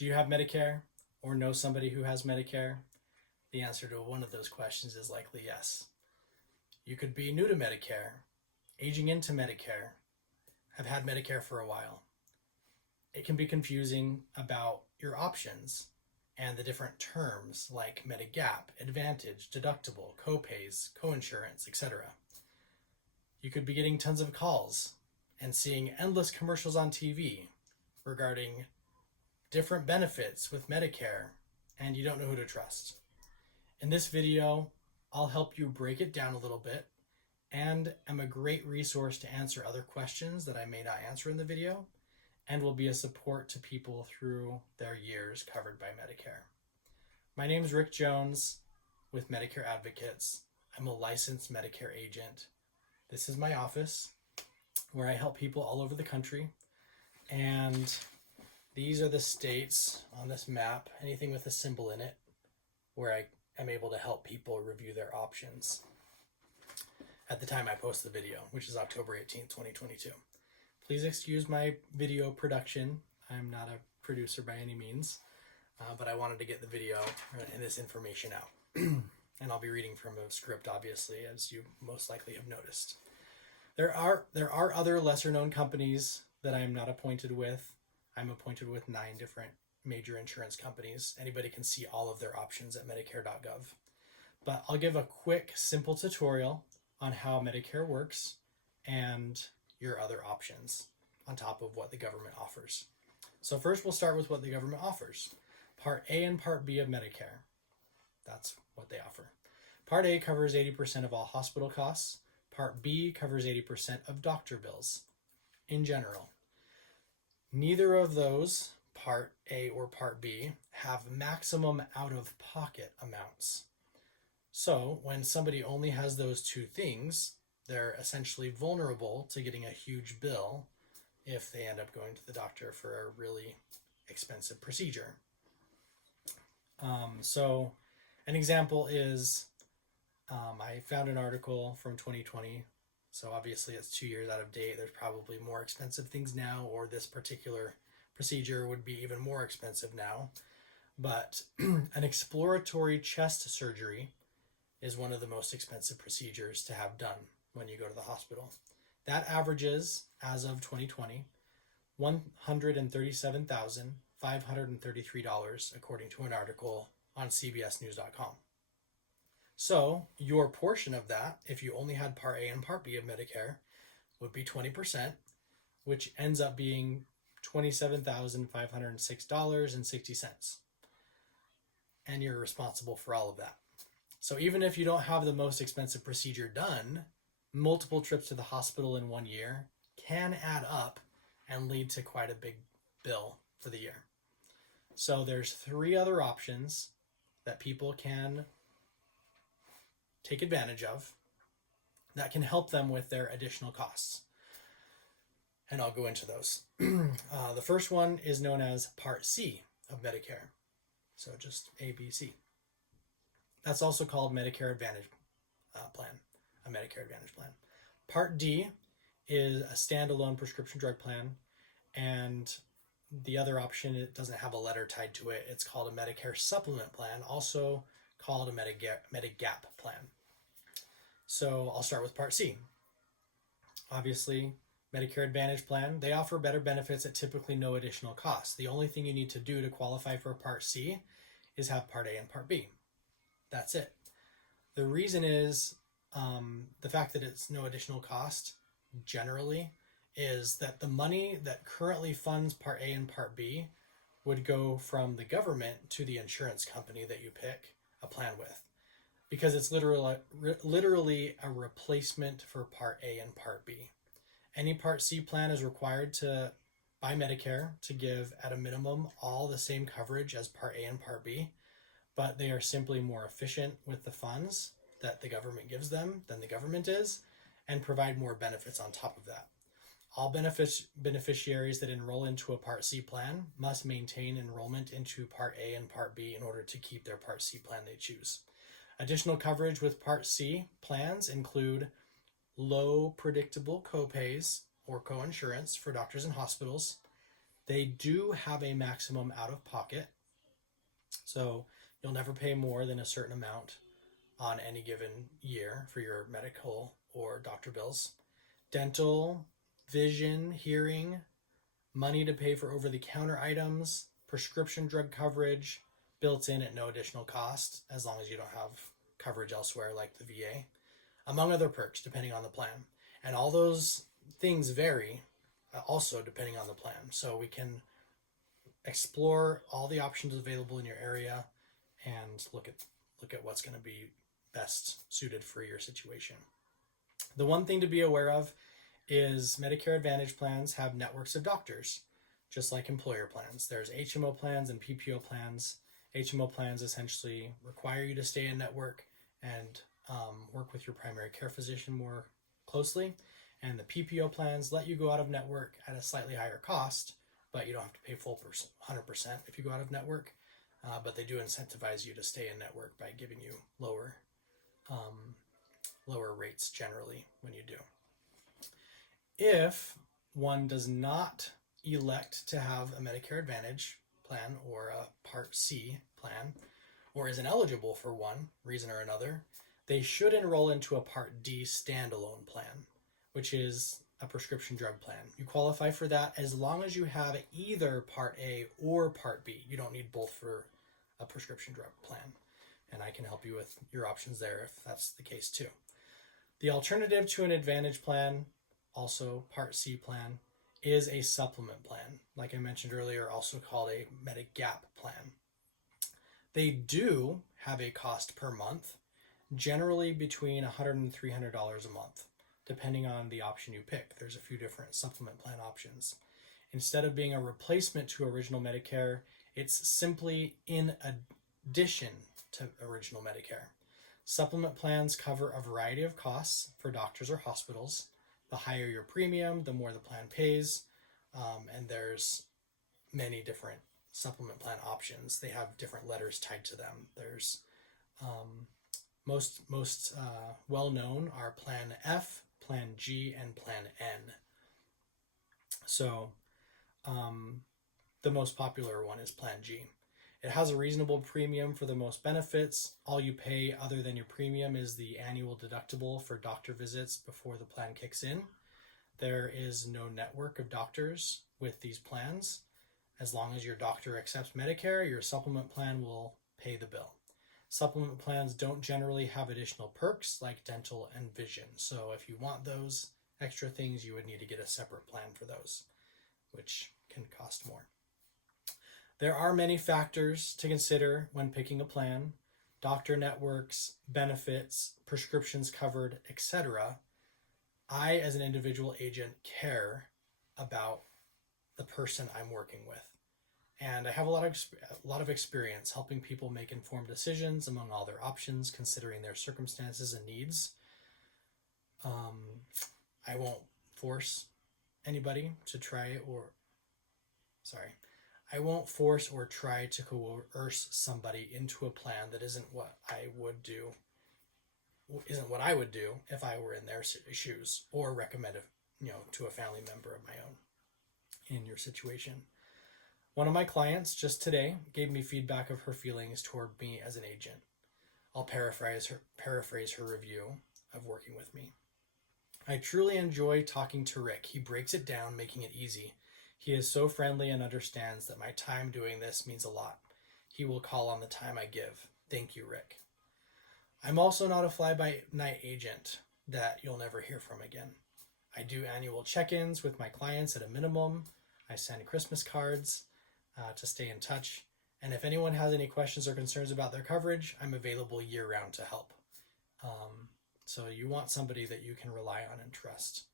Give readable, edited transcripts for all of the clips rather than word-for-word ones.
Do you have Medicare or know somebody who has Medicare? The answer to one of those questions is likely yes. You could be new to Medicare, aging into Medicare, have had Medicare for a while. It can be confusing about your options and the different terms like Medigap, Advantage, deductible, copays, coinsurance, etc. You could be getting tons of calls and seeing endless commercials on TV regarding different benefits with Medicare, and you don't know who to trust. In this video, I'll help you break it down a little bit and am a great resource to answer other questions that I may not answer in the video, and will be a support to people through their years covered by Medicare. My name is Rick Jones with Medicare Advocates. I'm a licensed Medicare agent. This is my office where I help people all over the country, and these are the states on this map, anything with a symbol in it, where I am able to help people review their options at the time I post the video, which is October 18th, 2022. Please excuse my video production. I'm not a producer by any means, but I wanted to get the video and this information out. And I'll be reading from a script, obviously, as you most likely have noticed. There are other lesser known companies that I'm not appointed with. I'm appointed with 9 different major insurance companies. Anybody can see all of their options at Medicare.gov. But I'll give a quick, simple tutorial on how Medicare works and your other options on top of what the government offers. So first we'll start with what the government offers. Part A and Part B of Medicare. That's what they offer. Part A covers 80% of all hospital costs. Part B covers 80% of doctor bills in general. Neither of those, Part A or Part B, have maximum out-of-pocket amounts. So when somebody only has those two things, they're essentially vulnerable to getting a huge bill if they end up going to the doctor for a really expensive procedure. So an example is, I found an article from 2020. So obviously it's 2 years out of date. There's probably more expensive things now, or this particular procedure would be even more expensive now. But an exploratory chest surgery is one of the most expensive procedures to have done when you go to the hospital. That averages, as of 2020, $137,533, according to an article on CBSnews.com. So your portion of that, if you only had Part A and Part B of Medicare, would be 20%, which ends up being $27,506.60. And you're responsible for all of that. So even if you don't have the most expensive procedure done, multiple trips to the hospital in 1 year can add up and lead to quite a big bill for the year. So there's 3 other options that people can take advantage of that can help them with their additional costs. And I'll go into those. The first one is known as Part C of Medicare. So just ABC. That's also called Medicare Advantage plan, a Medicare Advantage plan. Part D is a standalone prescription drug plan, and the other option, it doesn't have a letter tied to it. It's called a Medicare Supplement plan, also called a Medigap plan. So I'll start with Part C. Obviously, Medicare Advantage plan, they offer better benefits at typically no additional cost. The only thing you need to do to qualify for Part C is have Part A and Part B. That's it. The reason is the fact that it's no additional cost generally is that the money that currently funds Part A and Part B would go from the government to the insurance company that you pick a plan with, because it's literally a replacement for Part A and Part B. Any Part C plan is required by Medicare to give at a minimum all the same coverage as Part A and Part B, but they are simply more efficient with the funds that the government gives them than the government is, and provide more benefits on top of that. All beneficiaries that enroll into a Part C plan must maintain enrollment into Part A and Part B in order to keep their Part C plan they choose. Additional coverage with Part C plans include low predictable copays or coinsurance for doctors and hospitals. They do have a maximum out of pocket, so you'll never pay more than a certain amount on any given year for your medical or doctor bills. Dental, vision, hearing, money to pay for over-the-counter items, prescription drug coverage built in at no additional cost, as long as you don't have coverage elsewhere like the VA, among other perks depending on the plan. And all those things vary also depending on the plan. So we can explore all the options available in your area and look at what's going to be best suited for your situation. The one thing to be aware of is Medicare Advantage plans have networks of doctors, just like employer plans. There's HMO plans and PPO plans. HMO plans essentially require you to stay in network and work with your primary care physician more closely. And the PPO plans let you go out of network at a slightly higher cost, but you don't have to pay full 100% if you go out of network. But they do incentivize you to stay in network by giving you lower rates generally when you do. If one does not elect to have a Medicare Advantage plan or a Part C plan, or isn't eligible for one reason or another, they should enroll into a Part D standalone plan, which is a prescription drug plan. You qualify for that as long as you have either Part A or Part B. You don't need both for a prescription drug plan. And I can help you with your options there if that's the case too. The alternative to an Advantage plan, also Part C plan, is a supplement plan, like I mentioned earlier, also called a Medigap plan. They do have a cost per month, generally between $100 and $300 a month, depending on the option you pick. There's a few different supplement plan options. Instead of being a replacement to original Medicare, it's simply in addition to original Medicare. Supplement plans cover a variety of costs for doctors or hospitals. The higher your premium, the more the plan pays, and there's many different supplement plan options. They have different letters tied to them. There's most well-known are Plan F, Plan G, and Plan N. So the most popular one is Plan G. It has a reasonable premium for the most benefits. All you pay other than your premium is the annual deductible for doctor visits before the plan kicks in. There is no network of doctors with these plans. As long as your doctor accepts Medicare, your supplement plan will pay the bill. Supplement plans don't generally have additional perks like dental and vision. So if you want those extra things, you would need to get a separate plan for those, which can cost more. There are many factors to consider when picking a plan: doctor networks, benefits, prescriptions covered, etc. I, as an individual agent, care about the person I'm working with. And I have a lot of experience helping people make informed decisions among all their options, considering their circumstances and needs. I won't force anybody to I won't force or try to coerce somebody into a plan that isn't what I would do if I were in their shoes, or recommend it, to a family member of my own in your situation. One of my clients just today gave me feedback of her feelings toward me as an agent. I'll paraphrase her review of working with me. I truly enjoy talking to Rick. He breaks it down, making it easy. He is so friendly and understands that my time doing this means a lot. He will call on the time I give. Thank you, Rick. I'm also not a fly-by-night agent that you'll never hear from again. I do annual check-ins with my clients at a minimum. I send Christmas cards to stay in touch. And if anyone has any questions or concerns about their coverage, I'm available year-round to help. So you want somebody that you can rely on and trust.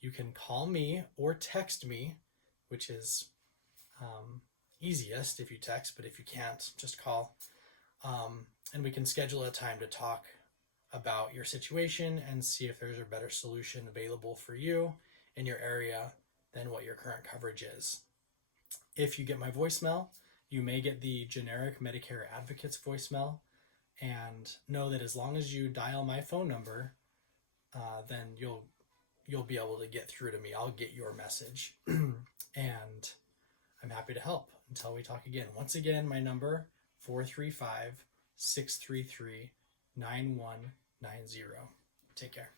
You can call me or text me, which is easiest if you text, but if you can't, just call. And we can schedule a time to talk about your situation and see if there's a better solution available for you in your area than what your current coverage is. If you get my voicemail, you may get the generic Medicare Advocates voicemail, and know that as long as you dial my phone number, then you'll be able to get through to me. I'll get your message. And I'm happy to help until we talk again. Once again, my number, 435-633-9190. Take care.